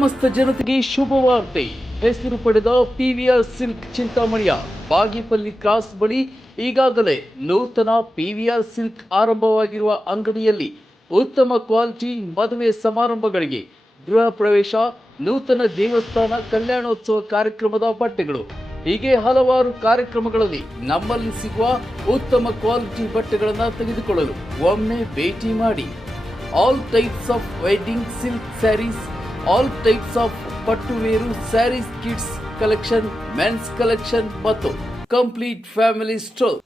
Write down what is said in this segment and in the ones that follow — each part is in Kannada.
ಸಮಸ್ತ ಜನತೆಗೆ ಶುಭವಾರ್ತೆ. ಹೆಸರು ಪಡೆದ PVR ಸಿಲ್ಕ್ ಚಿಂತಾಮಣಿಯ ಬಾಗೇಪಲ್ಲಿ ಕ್ರಾಸ್ ಬಳಿ ಈಗಾಗಲೇ ನೂತನ PVR ಸಿಲ್ಕ್ ಆರಂಭವಾಗಿರುವ ಅಂಗಡಿಯಲ್ಲಿ ಉತ್ತಮ ಕ್ವಾಲಿಟಿ ಮದುವೆ ಸಮಾರಂಭಗಳಿಗೆ, ಗೃಹ ಪ್ರವೇಶ, ನೂತನ ದೇವಸ್ಥಾನ, ಕಲ್ಯಾಣೋತ್ಸವ ಕಾರ್ಯಕ್ರಮದ ಬಟ್ಟೆಗಳು ಹೀಗೆ ಹಲವಾರು ಕಾರ್ಯಕ್ರಮಗಳಲ್ಲಿ ನಮ್ಮಲ್ಲಿ ಸಿಗುವ ಉತ್ತಮ ಕ್ವಾಲಿಟಿ ಬಟ್ಟೆಗಳನ್ನು ತೆಗೆದುಕೊಳ್ಳಲು ಒಮ್ಮೆ ಭೇಟಿ ಮಾಡಿ. All types of wedding silk sarees, all types of ಪಟ್ಟುವೇರು sarees, kids collection, men's collection ಮತ್ತು ಕಂಪ್ಲೀಟ್ ಫ್ಯಾಮಿಲಿ ಸ್ಟೋರ್.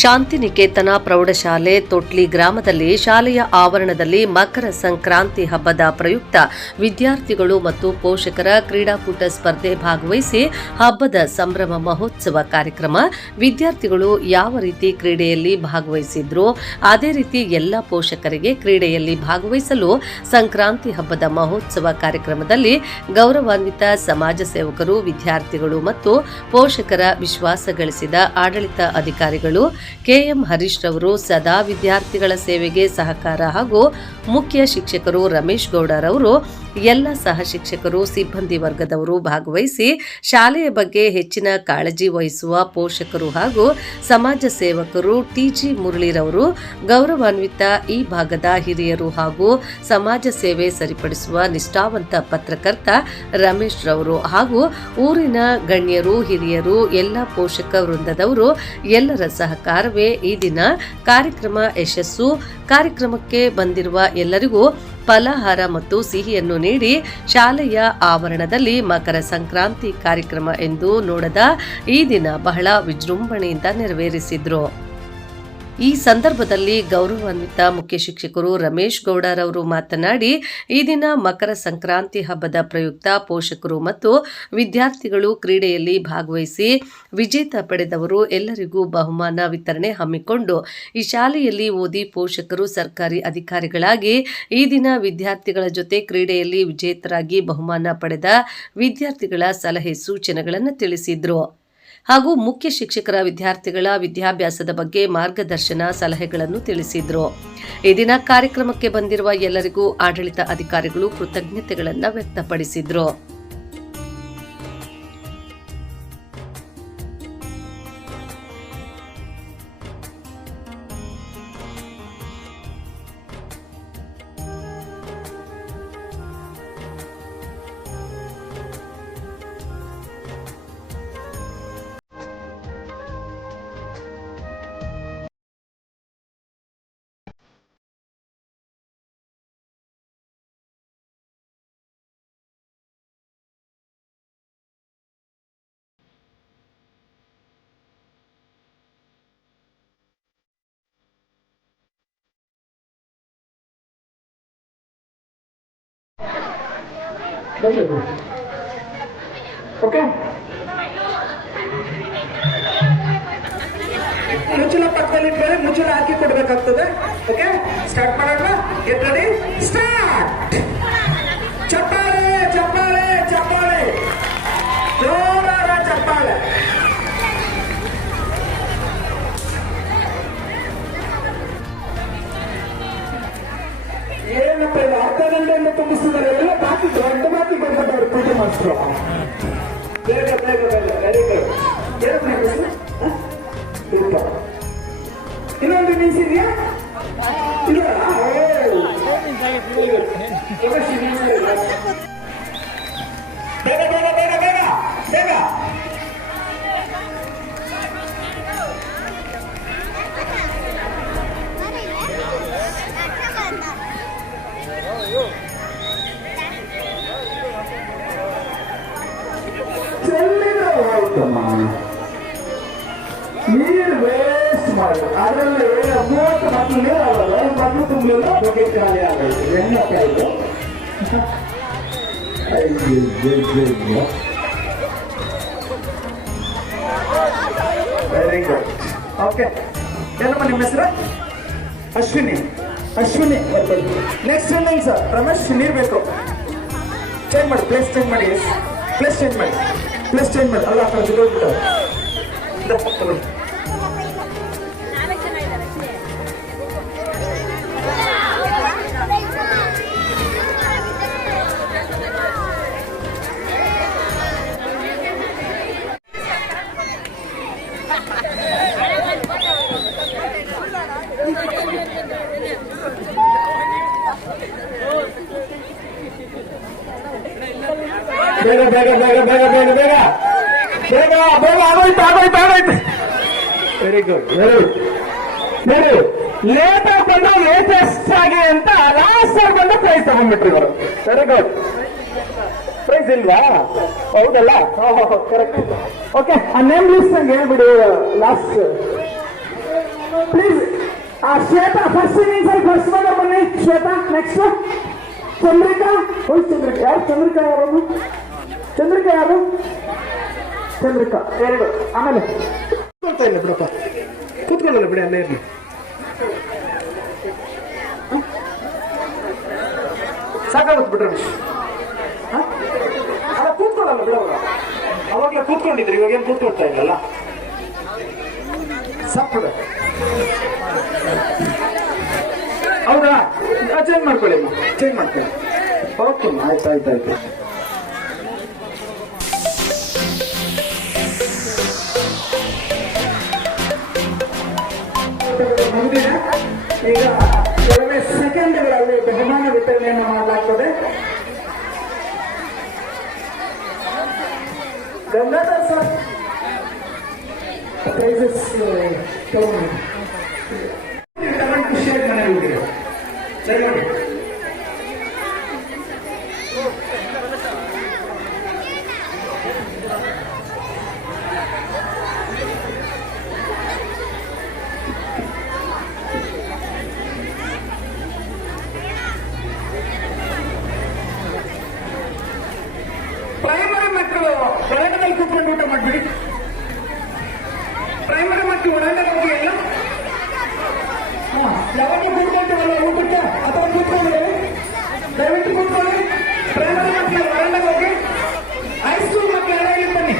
ಶಾಂತಿನಿಕೇತನ ಪ್ರೌಢಶಾಲೆ ತೊಟ್ಲಿ ಗ್ರಾಮದಲ್ಲಿ ಶಾಲೆಯ ಆವರಣದಲ್ಲಿ ಮಕರ ಸಂಕ್ರಾಂತಿ ಹಬ್ಬದ ಪ್ರಯುಕ್ತ ವಿದ್ಯಾರ್ಥಿಗಳು ಮತ್ತು ಪೋಷಕರ ಕ್ರೀಡಾಕೂಟ ಸ್ಪರ್ಧೆ ಭಾಗವಹಿಸಿ ಹಬ್ಬದ ಸಂಭ್ರಮ ಮಹೋತ್ಸವ ಕಾರ್ಯಕ್ರಮ. ವಿದ್ಯಾರ್ಥಿಗಳು ಯಾವ ರೀತಿ ಕ್ರೀಡೆಯಲ್ಲಿ ಭಾಗವಹಿಸಿದ್ರು ಅದೇ ರೀತಿ ಎಲ್ಲ ಪೋಷಕರಿಗೆ ಕ್ರೀಡೆಯಲ್ಲಿ ಭಾಗವಹಿಸಲು ಸಂಕ್ರಾಂತಿ ಹಬ್ಬದ ಮಹೋತ್ಸವ ಕಾರ್ಯಕ್ರಮದಲ್ಲಿ ಗೌರವಾನ್ವಿತ ಸಮಾಜ ಸೇವಕರು, ವಿದ್ಯಾರ್ಥಿಗಳು ಮತ್ತು ಪೋಷಕರ ವಿಶ್ವಾಸ ಗಳಿಸಿದ ಆಡಳಿತ ಅಧಿಕಾರಿಗಳು KM ಹರೀಶ್ ರವರು ಸದಾ ವಿದ್ಯಾರ್ಥಿಗಳ ಸೇವೆಗೆ ಸಹಕಾರ ಹಾಗೂ ಮುಖ್ಯ ಶಿಕ್ಷಕರು ರಮೇಶ್ ಗೌಡರವರು, ಎಲ್ಲ ಸಹ ಶಿಕ್ಷಕರು, ಸಿಬ್ಬಂದಿ ವರ್ಗದವರು ಭಾಗವಹಿಸಿ ಶಾಲೆಯ ಬಗ್ಗೆ ಹೆಚ್ಚಿನ ಕಾಳಜಿ ವಹಿಸುವ ಪೋಷಕರು ಹಾಗೂ ಸಮಾಜ ಸೇವಕರು TG ಮುರಳಿರವರು, ಗೌರವಾನ್ವಿತ ಈ ಭಾಗದ ಹಿರಿಯರು ಹಾಗೂ ಸಮಾಜ ಸೇವೆ ಸರಿಪಡಿಸುವ ನಿಷ್ಠಾವಂತ ಪತ್ರಕರ್ತ ರಮೇಶ್ ರವರು ಹಾಗೂ ಊರಿನ ಗಣ್ಯರು, ಹಿರಿಯರು, ಎಲ್ಲ ಪೋಷಕ ವೃಂದದವರು ಎಲ್ಲರ ಸಹಕಾರವೇ ಈ ದಿನ ಕಾರ್ಯಕ್ರಮ ಯಶಸ್ಸು. ಕಾರ್ಯಕ್ರಮಕ್ಕೆ ಬಂದಿರುವ ಎಲ್ಲರಿಗೂ ಫಲಹಾರ ಮತ್ತು ಸಿಹಿಯನ್ನು ನೀಡಿ ಶಾಲೆಯ ಆವರಣದಲ್ಲಿ ಮಕರ ಸಂಕ್ರಾಂತಿ ಕಾರ್ಯಕ್ರಮ ಎಂದು ನೋಡದ ಈ ದಿನ ಬಹಳ ವಿಜೃಂಭಣೆಯಿಂದ ನೆರವೇರಿಸಿದ್ರು. ಈ ಸಂದರ್ಭದಲ್ಲಿ ಗೌರವಾನ್ವಿತ ಮುಖ್ಯ ಶಿಕ್ಷಕರು ರಮೇಶ್ ಗೌಡರವರು ಮಾತನಾಡಿ, ಈ ದಿನ ಮಕರ ಸಂಕ್ರಾಂತಿ ಹಬ್ಬದ ಪ್ರಯುಕ್ತ ಪೋಷಕರು ಮತ್ತು ವಿದ್ಯಾರ್ಥಿಗಳು ಕ್ರೀಡೆಯಲ್ಲಿ ಭಾಗವಹಿಸಿ ವಿಜೇತ ಪಡೆದವರು ಎಲ್ಲರಿಗೂ ಬಹುಮಾನ ವಿತರಣೆ ಹಮ್ಮಿಕೊಂಡು ಈ ಶಾಲೆಯಲ್ಲಿ ಓದಿ ಪೋಷಕರು ಸರ್ಕಾರಿ ಅಧಿಕಾರಿಗಳಾಗಿ ಈ ದಿನ ವಿದ್ಯಾರ್ಥಿಗಳ ಜೊತೆ ಕ್ರೀಡೆಯಲ್ಲಿ ವಿಜೇತರಾಗಿ ಬಹುಮಾನ ಪಡೆದ ವಿದ್ಯಾರ್ಥಿಗಳ ಸಲಹೆ ಸೂಚನೆಗಳನ್ನು ತಿಳಿಸಿದ್ರು ಹಾಗೂ ಮುಖ್ಯ ಶಿಕ್ಷಕರ ವಿದ್ಯಾರ್ಥಿಗಳ ವಿದ್ಯಾಭ್ಯಾಸದ ಬಗ್ಗೆ ಮಾರ್ಗದರ್ಶನ ಸಲಹೆಗಳನ್ನು ತಿಳಿಸಿದ್ರು. ಈ ದಿನ ಕಾರ್ಯಕ್ರಮಕ್ಕೆ ಬಂದಿರುವ ಎಲ್ಲರಿಗೂ ಆಡಳಿತ ಅಧಿಕಾರಿಗಳು ಕೃತಜ್ಞತೆಗಳನ್ನು ವ್ಯಕ್ತಪಡಿಸಿದ್ರು. ಓಕೆ, ಮುಚ್ಚಳ ಪಕ್ಕದಲ್ಲಿ ಇಟ್ಕೊಳ್ಳಿ, ಮುಚ್ಚಳ ಹಾಕಿ ಕೊಡ್ಬೇಕಾಗ್ತದೆ. ಓಕೆ, ಸ್ಟಾರ್ಟ್ ಮಾಡೋಣ. Get ready, start. ಚಪ್ಪಾಳೆ ಚಪ್ಪಾಳೆ ಚಪ್ಪಾಳೆ, ಜೋರಾದ ಚಪ್ಪಾಳೆ. ಏನಪ್ಪ ಇದು ಅರ್ಧ ಗಂಟೆಯಿಂದ ತುಂಬಿಸಿದ್ದಾರೆ, ಎಲ್ಲ ಬಾಕಿ ದೊಡ್ಡ ಬಾಕಿ ಬಂದವರು ಪೂಜೆ ಮಾಡಿಸ್ರು. ಬೇಗ ಬೇಗ ಬೇಗ, ವೆರಿ ಗುಡ್. ಇನ್ನೊಂದು ನಿಲ್ಸಿದ್ಯಾ? ಇಲ್ಲ, ಬೇಗ ಬೇಗ ಬೇಗ ಬೇಗ ಬೇಗ. ನೀರು ವೇಸ್ಟ್ ಮಾಡಿ ಅದರಲ್ಲಿ 30 ಮಕ್ಕಳು ನೀರು ಆಗಲ್ಲ, ಮಕ್ಕಳು ತುಂಬಲಿಲ್ಲ, ಬಕೆಟ್ ಖಾಲಿ ಆಗೈತೆ. ಹೆಣ್ಣಪ್ಪ ಇದು ವೆರಿ ಗುಡ್. ಓಕೆ, ಏನಮ್ಮ ನಿಮ್ಮ ಹೆಸರು? Ashwini. Ashwini, next inning sir. Ramesh, ನೀರು ಬೇಕು. ಚೇಂಜ್ ಮಾಡಿ, ಪ್ಲೇಸ್ ಚೇಂಜ್ ಮಾಡಿ, ಪ್ಲೇಸ್ ಚೇಂಜ್ ಮಾಡಿ, ಪ್ಲೇಸ್ ಚೇಂಜ್ ಮಾಡಿ. ಅಲ್ಲ, ಆ ಕಡೆ ಬಿಡೋಗ್ಬಿಟ್ಟು ಬೇಗ ಬೇಗ ಬೇಗ ಬೇಗ ಬೇಗ ಬೇಗ ಬೇಗ ಆಗೋಯ್ತು. ವೆರಿ ಗುಡ್ ನೋಡಿ, ಲೇಟ್ ಬಂದು ಲೇಟೆಸ್ಟ್ ಆಗಿ ಅಂತ ಲಾಸ್ಟ್ ಆಗಿ ಬಂದು ಪ್ರೈಸ್ ತಗೊಂಡ್ಬಿಟ್ರಿ ಅವರು. Very good. ಪ್ರೈಸ್ ಇಲ್ವಾ? ಹೌದಲ್ಲ? ಕರೆಕ್ಟ್. ಓಕೆ, ಆ ನೇಮ್ ಲಿಸ್ಟ್ ನಂಗೆ ಹೇಳ್ಬಿಡಿ last please. Shweta first innings first bowler ಬನ್ನಿ. ಶ್ವೇತಾ. ನೆಕ್ಸ್ಟ್ ಚಂದ್ರಿಕಾ. ಯಾರು ಚಂದ್ರಿಕಾ? ಯಾರು ಚಂದ್ರಿಕಾ? ಯಾರು ಚಂದ್ರಿಕಾ? 2. ಆಮೇಲೆ ಕೂತ್ಕೊಳ್ತಾ ಇಲ್ಲ ಬಿಡಪ್ಪ, ಕೂತ್ಕೊಳ್ಳಲ್ಲ ಬಿಡಿ, ಅಲ್ಲೇ ಇರಲಿ. ಸಾಕಾಗುತ್ತೆ ಬಿಡ್ರಿ. ಅಲ್ಲ ಕೂತ್ಕೊಳ್ಳಲ್ಲ ಬಿಡೋರು, ಅವಾಗಲೇ ಕೂತ್ಕೊಂಡಿದ್ರಿ, ಇವಾಗ ಏನು ಕೂತ್ಕೊಳ್ತಾ ಇಲ್ಲಲ್ಲ. ಸಾಕು ಹೌದಾ? ಚೇಂಜ್ ಮಾಡ್ಕೊಳ್ಳಿ, ಚೇಂಜ್ ಮಾಡ್ಕೊಳ್ಳಿ. ಓಕೆ, ಆಯ್ತು. ಮುಗಿದಿದೆ. ಈಗ ಕೆಲವೇ ಸೆಕೆಂಡ್ಗಳಲ್ಲಿ ಬಹುಮಾನ ವಿತರಣೆಯನ್ನು ಮಾಡಲಾಗ್ತದೆ. ಗಂಗಾಧರ್ ಸರ್ ಪ್ರೈಸಸ್ ತಗೊಂಡು ಶೇರ್ ಮಾಡಿ. ಪ್ರೈಮರಿ ಮಕ್ಕಳು ಒಳಗಡೆ ಕೂತ್ಕೊಂಡು ಊಟ ಮಾಡ್ಬಿಡಿ. ಪ್ರೈಮರಿ ಮಕ್ಕಳು ಒಳಗಡೆ ಹೋಗಿ ಎಲ್ಲ ಯಾವಾಗ ಕೂತ್ಕೊಳ್ತೀವಲ್ಲ ಊಟಕ್ಕೆ ಅಥವಾ ಕೂತ್ಕೊಂಡ್ರೆ ದಯವಿಟ್ಟು ಕೂತ್ಕೊಳ್ಳಿ. ಪ್ರೈಮರಿ ಮಕ್ಕಳು ಹೊರಗಡೆ ಹೋಗಿ. ಹೈಸ್ಕೂಲ್ ಮಕ್ಕಳೆಲ್ಲ ಇಲ್ಲಿ ಬನ್ನಿ.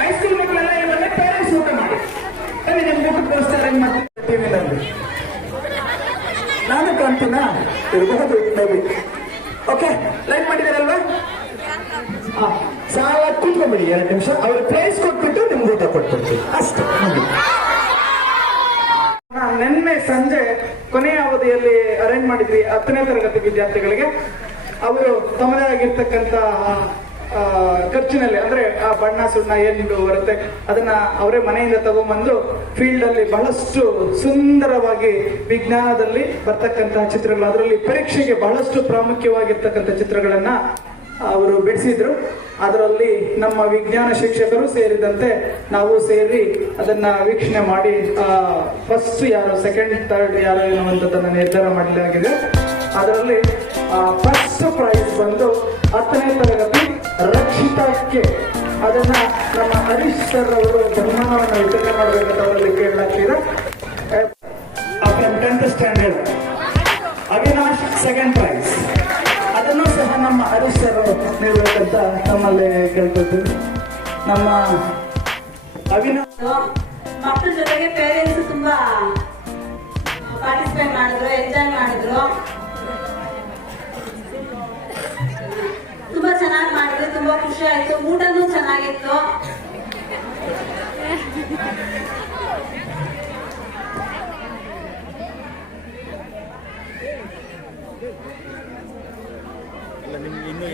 ಹೈಸ್ಕೂಲ್ ಮಕ್ಕಳೆಲ್ಲ ಇಲ್ಲಿ ಬಂದ್ರೆ ಪೇರೆಂಟ್ಸ್ ಊಟ ಮಾಡಿ. ಬನ್ನಿ, ನಿಮ್ಗೆ ಊಟಕ್ಕೆ ವ್ಯವಸ್ಥೆ ಅರೇಂಜ್ ಮಾಡ್ತೀನಿ ಟಿವಿನಲ್ಲಿ. ನಾನು ಕಾಣ್ತೀನಾ? ಇರಬಹುದು ಮೇಬಿ. Okay, like ಮಾಡಿದಾರಲ್ವಾ? ಸಾಲ ಕೂತ್ಕೊಂಡ್ಬಿಡಿ 2 ನಿಮಿಷ. ಅವ್ರ ಪ್ರೈಸ್ ಕೊಟ್ಬಿಟ್ಟು ನಿಮ್ಗೆ ಊಟ ಕೊಟ್ಬಿಡ್ತೀವಿ ಅಷ್ಟೇ. ನಿನ್ನೆ ಸಂಜೆ ಕೊನೆಯ ಅವಧಿಯಲ್ಲಿ ಅರೇಂಜ್ ಮಾಡಿದ್ವಿ 10ನೇ ತರಗತಿ ವಿದ್ಯಾರ್ಥಿಗಳಿಗೆ. ಅವರು ತಮ್ಮದೇ ಆಗಿರ್ತಕ್ಕಂಥ ಖರ್ಚಿನಲ್ಲಿ, ಅಂದ್ರೆ ಆ ಬಣ್ಣ ಸುಣ್ಣ ಏನು ಬರುತ್ತೆ ಅದನ್ನ ಅವರೇ ಮನೆಯಿಂದ ತಗೊಂಡ್ಬಂದು ಫೀಲ್ಡ್ ಅಲ್ಲಿ ಬಹಳಷ್ಟು ಸುಂದರವಾಗಿ ವಿಜ್ಞಾನದಲ್ಲಿ ಬರ್ತಕ್ಕಂತಹ ಚಿತ್ರಗಳು, ಅದರಲ್ಲಿ ಪರೀಕ್ಷೆಗೆ ಬಹಳಷ್ಟು ಪ್ರಾಮುಖ್ಯವಾಗಿರ್ತಕ್ಕಂಥ ಚಿತ್ರಗಳನ್ನ ಅವರು ಬಿಡಿಸಿದ್ರು. ಅದರಲ್ಲಿ ನಮ್ಮ ವಿಜ್ಞಾನ ಶಿಕ್ಷಕರು ಸೇರಿದಂತೆ ನಾವು ಸೇರಿ ಅದನ್ನ ವೀಕ್ಷಣೆ ಮಾಡಿ ಫಸ್ಟ್ ಯಾರು, ಸೆಕೆಂಡ್, ಥರ್ಡ್ ಯಾರು ಎನ್ನುವಂಥದ್ದನ್ನು ನಿರ್ಧಾರ ಮಾಡಲಾಗಿದೆ. ಅದರಲ್ಲಿ ಫಸ್ಟ್ ಪ್ರೈಸ್ ಬಂದು 10ನೇ ತರಗತಿ ರಕ್ಷಿತಾಕ್ಕೆ. ಅದನ್ನ ನಮ್ಮ ಹರೀಶ್ ಸರ್ ಅವರು ಬಹುಮಾನವನ್ನು ವಿತರಣೆ ಮಾಡಬೇಕಂತ ಅವರಲ್ಲಿ ಕೇಳಲಾಗ್ತಿದೆ. 10th standard Avinash second prize. ಅದನ್ನು ಸಹ ನಮ್ಮ ಹರೀಶ್ ಸರ್ ನೀಡಬೇಕಂತ ನಮ್ಮಲ್ಲಿ ಕೇಳ್ಕೊಳ್ತೀವಿ. ನಮ್ಮ ಅವಿನಾಶ್ ಮಕ್ಕಳ ಜೊತೆಗೆ ಪೇರೆಂಟ್ಸ್ ತುಂಬಾ ಪಾರ್ಟಿಸಿಪೇಟ್ ಮಾಡಿದ್ರು, ಎಂಜಾಯ್ ಮಾಡಿದ್ರು, ತುಂಬಾ ಚೆನ್ನಾಗಿ ಮಾಡಿದ್ರು, ತುಂಬಾ ಖುಷಿ ಆಯ್ತು. ಊಟನೂ ಚೆನ್ನಾಗಿತ್ತು.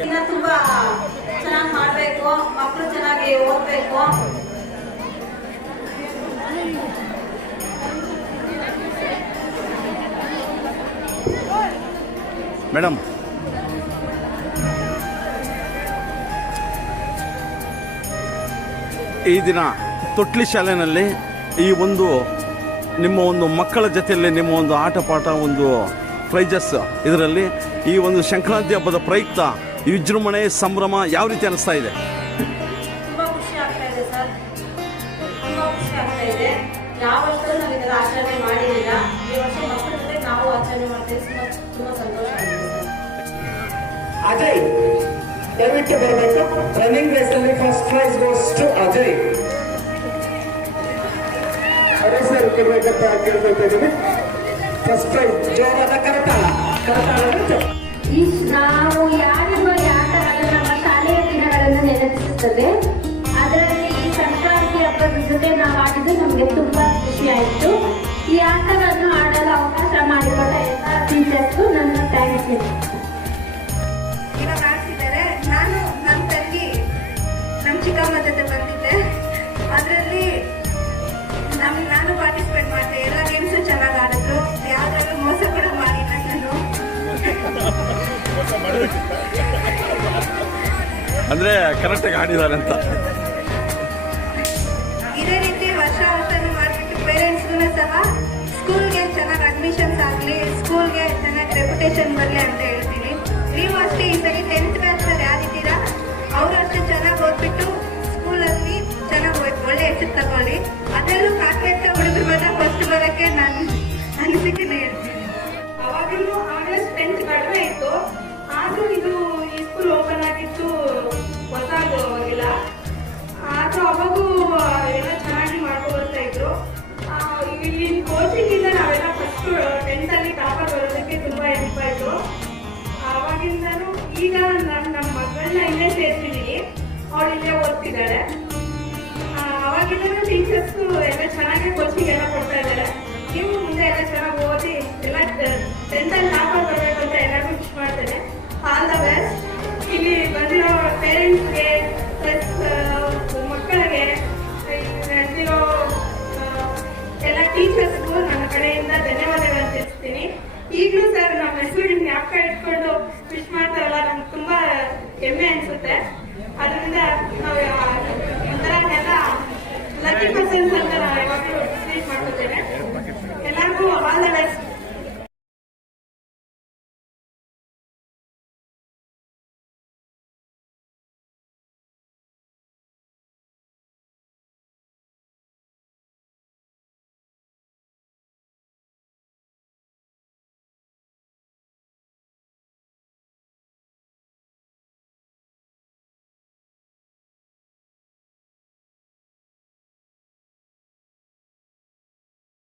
ಇನ್ನ ತುಂಬಾ ಚೆನ್ನಾಗಿ ಮಾಡ್ಬೇಕು, ಮಕ್ಕಳು ಚೆನ್ನಾಗಿ ಓದ್ಬೇಕು. ಮೇಡಮ್, ಈ ದಿನ ತೊಟ್ಲಿ ಶಾಲೆಯಲ್ಲಿ ಈ ಒಂದು ನಿಮ್ಮ ಒಂದು ಮಕ್ಕಳ ಜೊತೆಯಲ್ಲಿ ನಿಮ್ಮ ಒಂದು ಆಟ ಪಾಠ ಒಂದು ಪ್ರೈಜಸ್, ಇದರಲ್ಲಿ ಈ ಒಂದು ಸಂಕ್ರಾಂತಿ ಹಬ್ಬದ ಪ್ರಯುಕ್ತ ಈ ವಿಜೃಂಭಣೆ ಸಂಭ್ರಮ ಯಾವ ರೀತಿ ಅನಿಸ್ತಾ ಇದೆ? ತುಂಬಾ ಖುಷಿ ಆಗ್ತಾ ಇದೆ ಸರ್, ತುಂಬಾ ಖುಷಿ ಆಗ್ತಾ ಇದೆ. ಯಾವ ವರ್ಷ ನಾವು ಇದರ ಆಚರಣೆ ಮಾಡಿರಲಿಲ್ಲ. ಈ ವರ್ಷ ಮಕ್ಕಳ ಜೊತೆ ನಾವು ಆಚರಣೆ ಮಾಡ್ತೀವಿ. ತುಂಬಾ ಸಂತೋಷ ಆಗಿದೆ ಸರ್. ಅಜಯ್ ದಯವಿಟ್ಟು ಬರಬೇಕು. ರನ್ನಿಂಗ್ ರೇಸ್ ಅಲ್ಲಿ first prize goes to Ajay. ಅದೇ ಸರ್ ಕೊಡ್ಬೇಕಂತ ಕೇಳ್ಕೊಳ್ತಾ ಇದ್ದೀನಿ. ಫಸ್ಟ್ ಪ್ರೈಸ್ ಜೋರಾದ ಕರತಾಳ. ನಾವು ಯಾರಿಗೂ ಈ ಆಟಗಳು ನಮ್ಮ ಶಾಲೆಯ ದಿನಗಳನ್ನು ನೆನಪಿಸುತ್ತದೆ. ಅದರಲ್ಲಿ ಈ ಸಂಕ್ರಾಂತಿ ಹಬ್ಬದ ಜೊತೆ ನಾವು ಆಡಿದ್ದು ನಮಗೆ ತುಂಬಾ ಖುಷಿ ಆಯಿತು. ಈ ಆಟಗಳನ್ನು ಆಡಲು ಅವಕಾಶ ಮಾಡಿಕೊಟ್ಟ ಎಲ್ಲ ಟೀಚರ್ಸ್ಗೂ ನನ್ನ ಥ್ಯಾಂಕ್ಸ್. ಇವಾಗ ಆಡ್ತಿದ್ದಾರೆ. ನಾನು ನನ್ನ ತಂಗಿ ಅದರಲ್ಲಿ ನಾನು ಪಾರ್ಟಿಸಿಪೇಟ್ ಮಾಡಿದೆ. ಎಲ್ಲ ಗೇಮ್ಸು ಚೆನ್ನಾಗಿ ಆಡಿದ್ರು, ಯಾವ್ದ್ರಲ್ಲೂ ಮೋಸ ಕೂಡ ಮಾಡಿಲ್ಲ ನಾನು. ಅಂದರೆ ಕರೆಕ್ಟಾಗಿ ಆಡಿದ್ದಾರೆ ಅಂತ. ಇದೇ ರೀತಿ ವರ್ಷ ಮಾಡಿಬಿಟ್ಟು ಪೇರೆಂಟ್ಸ್ಗೂ ಸಹ ಸ್ಕೂಲ್ಗೆ ಚೆನ್ನಾಗಿ ಅಡ್ಮಿಷನ್ಸ್ ಆಗಲಿ, ಸ್ಕೂಲ್ಗೆ ಚೆನ್ನಾಗಿ ರೆಪ್ಯುಟೇಷನ್ ಬರಲಿ ಅಂತ ಹೇಳ್ತೀನಿ. ನೀವು ಅಷ್ಟೇ ಈ ಸರಿ 10th ಬ್ಯಾಚ್ನಲ್ಲಿ ಯಾರಿದ್ದೀರಾ ಅವರು ಅಷ್ಟೇ ಚೆನ್ನಾಗಿ ಓದ್ಬಿಟ್ಟು ಸ್ಕೂಲಲ್ಲಿ ಚೆನ್ನಾಗಿ ಒಳ್ಳೆ ಹೆಸರು ತಗೊಳ್ಳಿ. ಅದರಲ್ಲೂ ಕಾಕೇತ ಹುಡುಗರು ಬಂದ ಫಸ್ಟ್ ಬರೋಕ್ಕೆ ನಾನು ಅನಿಸಿಕೆನೇ ಹೇಳ್ತೀನಿ. ಆಗಲೇ ಸ್ಟ್ರೆಂತ್ ಕಡಿಮೆ ಇತ್ತು, ಆದರೂ ಇದು ಈ ಸ್ಕೂಲ್ ಓಪನ್ ಆಗಿತ್ತು ಹೊಸದು ಅವಾಗಿಲ್ಲ. ಆದರೂ ಅವಾಗೂ ಎಲ್ಲ ಚೆನ್ನಾಗಿ ಮಾಡ್ಕೊಂಡು ಬರ್ತಾ ಇದ್ರು. ಇಲ್ಲಿ ಕೋಚಿಂಗಿಂದ ನಾವೆಲ್ಲ ಫಸ್ಟ್ 10th ಟಾಪರ್ ಬರೋದಕ್ಕೆ ತುಂಬ ಹೆಲ್ಪ್ ಆಯಿತು. ಆವಾಗಿಂದನೂ ಈಗ ನಾನು ನಮ್ಮ ಮಗಳನ್ನ ಇಲ್ಲೇ ಸೇರ್ಸಿದ್ದೀನಿ, ಅವಳು ಇಲ್ಲೇ ಓದ್ತಿದ್ದಾಳೆ. ಆವಾಗಿಂದನೂ ಟೀಚರ್ಸು ಎಲ್ಲ ಚೆನ್ನಾಗಿ ಕೋಚಿಂಗ್ ಎಲ್ಲ ಕೊಡ್ತಾ ಇದ್ದಾರೆ. ನೀವು ಮುಂದೆ ಎಲ್ಲ ಚೆನ್ನಾಗಿ ಓದಿ ಎಲ್ಲ 10th ಟಾಪರ್ ಬರಬೇಕು ಅಂತ ಎಲ್ಲರಿಗೂ ವಿಶ್ ಮಾಡ್ತೇನೆ. All the best. ಇಲ್ಲಿ ಬಂದಿರೋ ಪೇರೆಂಟ್ಸ್ಗೆ ಪ್ಲಸ್ ಮಕ್ಕಳಿಗೆ ನಡೆದಿರೋ ಎಲ್ಲ ಟೀಚರ್ಸ್ಗೂ ನನ್ನ ಕಡೆಯಿಂದ ಧನ್ಯವಾದಗಳನ್ನು ತಿಳಿಸ್ತೀನಿ. ಈಗಲೂ ಸರ್ ನಮ್ಮ ಹೆಸರು ಜ್ಞಾಪಕ ಇಟ್ಕೊಂಡು ವಿಶ್ ಮಾಡ್ತಾರಲ್ಲ, ನಮ್ಗೆ ತುಂಬ ಹೆಮ್ಮೆ ಅನಿಸುತ್ತೆ. ಅದರಿಂದ ನಾವು ಒಂಥರ ಎಲ್ಲ ಲಕ್ಕಿ ಪರ್ಸನ್ಸ್ ಅಂತ ನಾವು